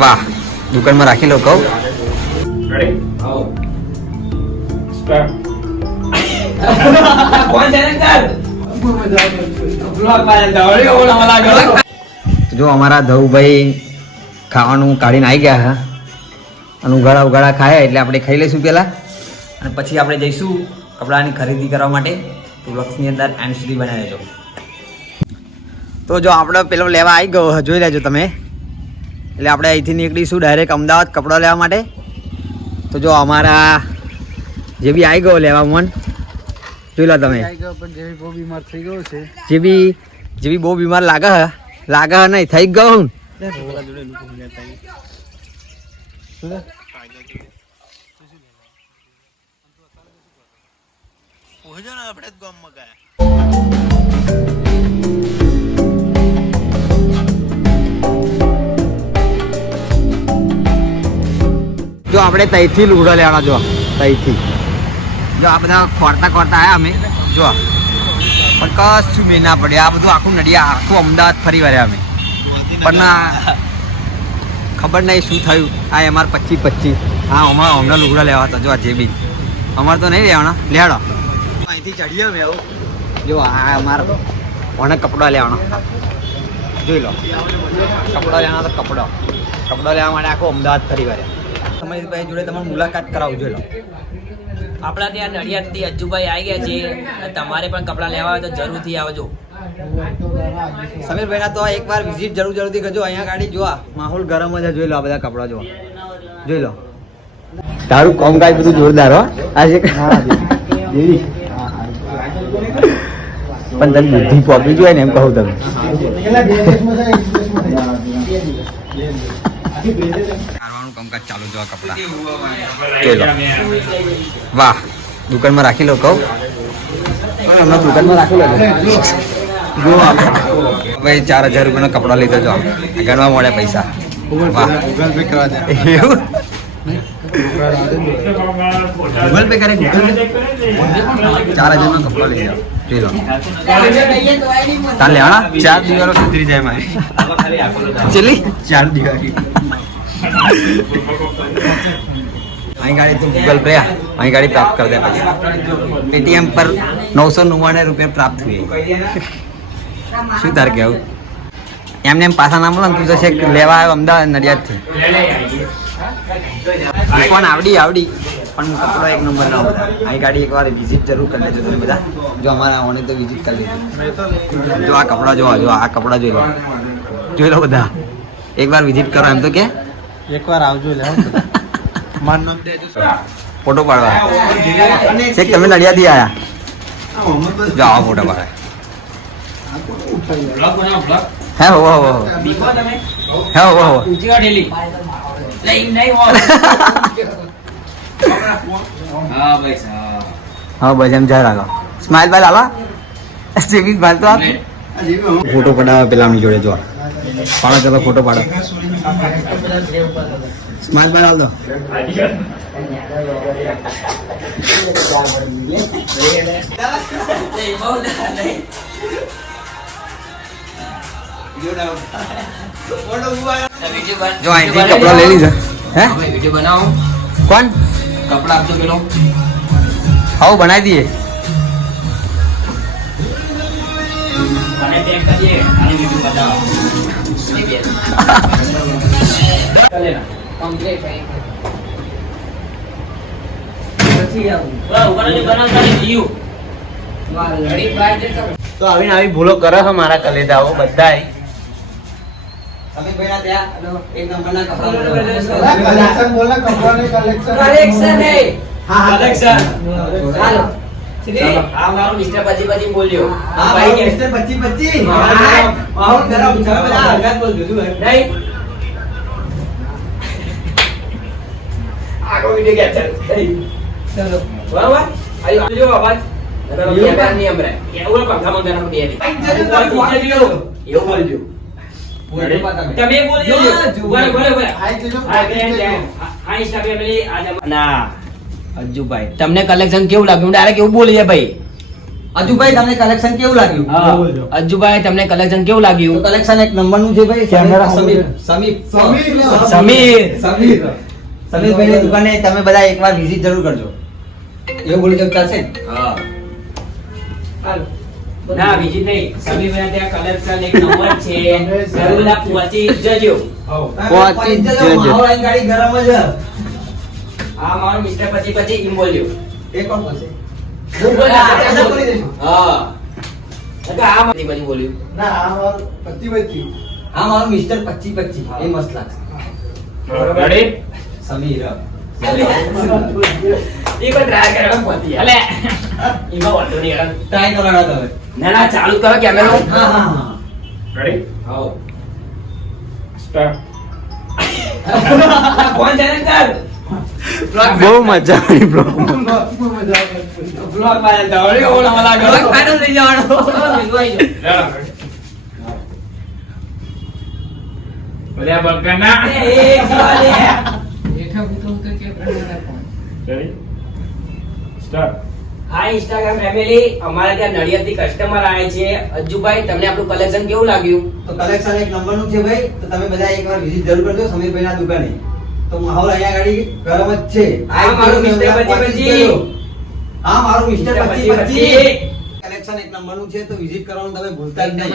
વાહ, દુકાનમાં રાખી લો કહું. જો અમારા ધવભાઈ ખાવાનું કાઢીને આવી ગયા હા, અને ઉઘાડા ઉઘાડા ખાયા એટલે આપણે ખાઈ લઈશું પહેલાં, અને પછી આપણે જઈશું કપડાની ખરીદી કરવા માટે. તો વ્લોગ્સની અંદર એન્ડ સુધી બનાવી દેજો. તો જો આપણે પેલો લેવા આવી ગયો, જોઈ લેજો તમે. એટલે આપણે અહીંથી નીકળીશું ડાયરેક્ટ અમદાવાદ કપડાં લેવા માટે. તો જો અમારા જે બી આવી ગયો લેવા મન, જોઈ લો તમે. જેવી બહુ બીમાર થઈ ગયો છે, જે બી બહુ બીમાર લાગે નહીં, થઈ ગયો હું. જો આપણે તઈથી લુગડા લેવાના, જો તઈથી જો આ બધા ખોરતા આવ્યા અમે, જો પણ કશું મેં ના પડ્યું. આ બધું આખું નડિયા આખું અમદાવાદ ફરી વળ્યા અમે, પણ ખબર નહીં શું થયું. આ અમારે 25 હા હમણાં લુગડા લેવા હતા. જો આ જે બી અમારે તો નહીં લેવાના, લેવાડો અહીંથી ચડીએ અમે. આવું જો આ અમારે ઓને કપડા લેવાનો, જોઈ લો. કપડા લેવાના તો કપડા લેવા માટે આખું અમદાવાદ ફરી વળ્યા. તમારી ભાઈ જોડે તમારે મુલાકાત કરાવું, જોઈ લો. આપણા ત્યાં નડિયાદથી અજ્જુભાઈ આવી ગયા છે. તમારે પણ કપડાં લેવા હોય તો જરૂરથી આવજો. સમીરભાઈ ના તો એકવાર વિઝિટ જરૂરથી કરજો. અહીંયા ગાડી જોવા માહોલ ગરમ જ. જોઈ લો આ બધા કપડા જોવા, જોઈ લો. તારું કામકાજ બધું જોરદાર હો આજે. પણ તને બુદ્ધિ પોકવી જોઈએ ને એમ કહું તમે. કામકાજ ચાલુ જો કપડા જોઈ લો. વાહ, દુકાનમાં રાખી લો કહું. હમણાં દુકાનમાં રાખી લો જો ભાઈ. 4000 રૂપિયાનો કપડા લીધો જો, ગણવા મળે પૈસા. વાહ, ગૂગલ પે કરવા દે એવું. ગૂગલ પે કરે, 4000 નો કપડા લઈ જાઓ, જોઈ લો. તાર લેવાના 4 દિવાલો સુધરી જાય મારી. ચલી 4 દિવાળી. અહીં ગાડી તો ગૂગલ પે, અહીં ગાડી પ્રાપ્ત કરી દે. પછી પેટીએમ પર 999 રૂપિયા પ્રાપ્ત થઈ. શું તાર કેવું? એમને એમ પાછા ના મળે ને, તું તો છે લેવા આવ્યો અમદાવાદ નડિયાદથી. દુકાન આવડી પણ કપડો એક નંબર ના બધા. અહીં ગાડી એકવાર વિઝિટ જરૂર કરી લેજો તમે બધા. જો અમારા ઓને તો વિઝિટ કરી લેજો. જો આ કપડા જો આ કપડા જોઈ લો બધા. એકવાર વિઝિટ કરો એમ તો કે એકવાર આવજો. લે મારું નામ દેજો, ફોટો પાડવા. શેખ તમે નડિયાદથી આવ્યા, જો આવો ફોટો પાડે. હે હો હા બસ એમ જાય રાખો. સ્માઇલ બાલ આવા જેવી બાલ તો ફોટો પડાવે પેલાની જોડે. જો પાડો, ચાલો ફોટો પાડો. સ્માઇલ બાલ હાલ દો. જો અહીંથી કપડા લઈ લીધા. હે વિડીયો બનાવો. કોણ કપડા આપજો પેલો. હાઉ બનાવી દઈએ. અને ટેગ કરીએ અને વિડીયો બનાવો. ચલેના કમ્પ્લીટ થઈ. પછી આવું બરાબર બનાવતા જીવ. તો આવી ભૂલો કરે છે મારા કલેદાઓ બધાય. સમીરભાઈના ત્યાં એક નંબરના કપડા કલેક્શન બોલા, કપડાની કલેક્શન હે. હા કલેક્શન. હાલો શ્રી આ મારો મિસ્ટર પછી બોલ્યો. હા ભાઈ મિસ્ટર 25 માહોલ ગરમ છે બધા હંગાત બોલ દીધું હે નહીં. આગો વિડિયો કેપ્ચર થઈ. ચલો બરાબર. આયો જો અવાજ નિયમ રહે. એવું પંખા મંગાના દે દે. એવું બોલજો. તમે બોલજો. બોલે. હા ઇન્સ્ટા ફેમિલી આજે ના અજ્જુભાઈ તમને કલેક્શન કેવું લાગ્યું? ડાયરેક્ટ એવું બોલી જાય ભાઈ. અજુભાઈ તમને કલેક્શન કેવું લાગ્યું? બોલજો. અજુભાઈ તમને કલેક્શન કેવું તો લાગ્યું? કલેક્શન એક નંબરનું છે ભાઈ. કેમેરા સમીર સમીર. સમીરભાઈની દુકાને તમે બધા એકવાર વિઝિટ જરૂર કરજો. એવું બોલી તો ચાલશે ને? ના બીજી નહીં, સમીરભાઈ ત્યાં કલેક્શન એક નંબર છે. જરૂર બધા પહોંચી જજો. પહોંચી જજો. માહોલ અહીં ગાડી ગરમ જ છે. આ મારો મિસ્ટર પછી એમ બોલ્યો. એ કોણ બોલશે? હું બોલ્યો. બધા બોલી દેજો. હા એટલે આ પછી બોલ્યું. હા મારો મિસ્ટર 2525 એ મસ્ત લાગશે. રેડી? સમીર ઈ કોઈ ટ્રાય કરવા પહોંચી અલે ઈમાં વાંધો નહીં યાર. ટ્રાય કરાવડા તમે. ના ના ચાલુ કરો કેમેરો. હા હા રેડી? આવો સ્ટાર્ટ. ફોન ચાલુ કર. બહુ મજા આવી બ્લોગ બ્લોગ માં દોડી ઓલા વાલા ગયો. બ્લોગ ફાઇનલ થઈ જવાનો. બોલ્યા બલકના એ જીવાલે રેડી સ્ટાર્ટ. હા ઇન્સ્ટાગ્રામ ફેમિલી, અમારે ત્યાં નડિયાદથી કસ્ટમર આવે છે. અજ્જુભાઈ તમને આપણું કલેક્શન કેવું લાગ્યું? તો કલેક્શન એક નંબરનું છે ભાઈ. તો તમે બધા એકવાર વિઝિટ જરૂર કરજો સમીરભાઈના દુકાને. તો માહોલ અહીંયા ગાડી ગરમ જ છે. આ મારું મિસ્ટર 2525. હા મારું મિસ્ટર 2525. 2525. કલેક્શન એક નંબરનું છે તો વિઝિટ કરવાનું તમે ભૂલતા જ નહીં.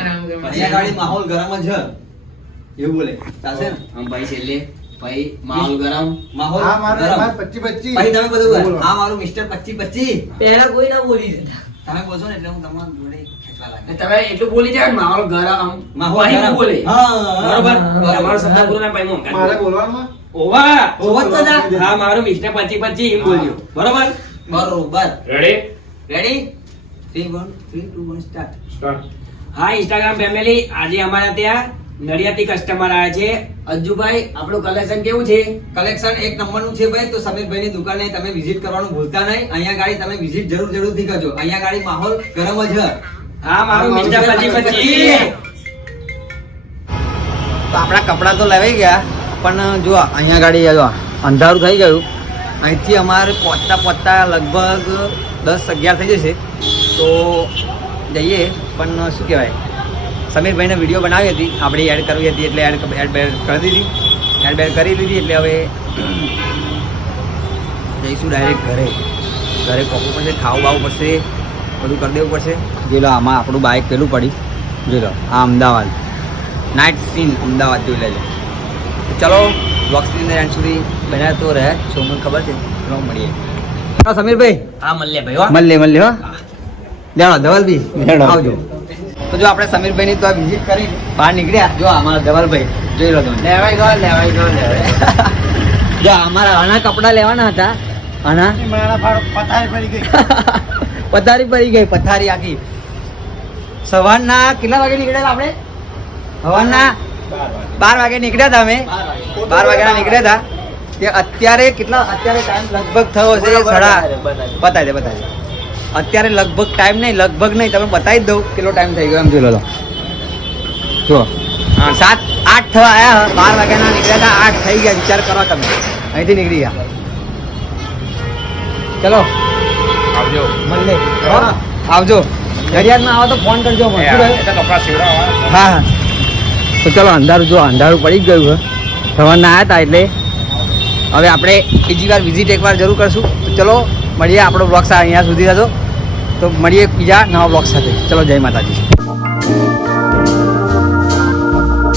અહીંયા ગાડી માહોલ ગરમ જ છે. એવું બોલે ચાલશે ને? આમ ભાઈ છેલ્લે ભાઈ માહોલ ગરમ. માહોલ હા, મારે ગરમ. 2525. પછી તમે બધું બોલો. હા મારું મિસ્ટર 2525. પહેલા કોઈ ના બોલી દેતા. તમે બોલશો ને એટલે હું તમારા જોડે ખેંચવા લાગે. તમે એટલું બોલી જાય ને માહોલ ગરમ. માહોલ પછી ગરમ. બોલે. હા, બરોબર? હા. તમારો શબ્દ પૂરો ના પાડ્યો. મારે બોલવાનું ઓવા ઓવા જ તો જા. હા મારું મિસ્ટર 2525 એમ બોલ્યો. બરોબર? બરોબર. Ready ready 3 1 3 2 1 start. હા ઇન્સ્ટાગ્રામ ફેમિલી, આજે અમારા ત્યાં નડિયાદથી કસ્ટમર આવ્યા છે. અજ્જુભાઈ આપણું કલેક્શન કેવું છે? કલેક્શન એક નંબરનું છે ભાઈ. તો સમીરભાઈની દુકાને તમે વિઝિટ કરવાનું ભૂલતા નહીં. અહીંયા ગાડી તમે વિઝિટ જરૂરથી કરજો. અહીંયા ગાડી માહોલ ગરમ જ છે. હા મારું મિસ્ટર 2525. તો આપણા કપડાં તો લેવાઈ ગયા, પણ જો અહીંયા ગાડી જો અંધારું થઈ ગયું. અહીંથી અમારે પહોંચતા લગભગ 10-11 થઈ જશે. તો જઈએ, પણ શું કહેવાય, સમીરભાઈને વિડીયો બનાવી હતી, આપણે એડ કરવી હતી એટલે એડ બેડ કરી દીધી. એડ બેડ કરી લીધી એટલે હવે જઈશું ડાયરેક્ટ ઘરે પહોંચવું પડશે, ખાવું બાવું પડશે, બધું કરી દેવું પડશે. જોઈ લો આમાં આપણું બાઇક પેલું પડી. જોઈ લો આ અમદાવાદ નાઇટ સીન અમદાવાદ જોઈ લેજો. ચલો વોક્સની એન્ડ સુધી બન્યા તો રહે છો, મને ખબર છે. ચલો મળીએ. સમીરભાઈ હા મલ્લે ભાઈ હો. મળીએ હો. લેણો ધવલભાઈ આવજો. તો જો આપણે સમીરભાઈની તો વિઝિટ કરી બહાર નીકળ્યા. જો અમારા ધવલભાઈ જોઈ લો તમે. લેવાઈ ગયો. જો અમારા આના કપડા લેવાના હતા. આના પથારી પડી ગઈ, પથારી આખી. સવારના કેટલા વાગે નીકળ્યા આપણે? સવારના 12 વાગે નીકળ્યા હતા અમે. 12 વાગ્યાના નીકળ્યા હતા. તે અત્યારે ટાઈમ લગભગ થયો છે બતાવી દે. અત્યારે લગભગ નહીં તમે બતાવી જ દઉં કેટલો ટાઈમ થઈ ગયો એમ જોઈ લો. જો 7-8 થવા આવ્યા. 12 વાગ્યાના નીકળ્યા હતા, 8 થઈ ગયા. વિચાર કરો તમે, અહીંથી નીકળી ગયા. ચલો આવજો. મળીએ. આવજો. ઘડિયાળમાં આવો તો ફોન કરજો. હા તો ચલો અંધારું પડી જ ગયું છે. સવારના આવ્યા હતા એટલે હવે આપણે બીજી વાર વિઝિટ એકવાર જરૂર કરશું. તો ચલો મળીએ. આપણો બ્લોગ અહીંયા સુધી હતો. તો મળીએ બીજા નવા બ્લોગ સાથે. ચલો જય માતાજી.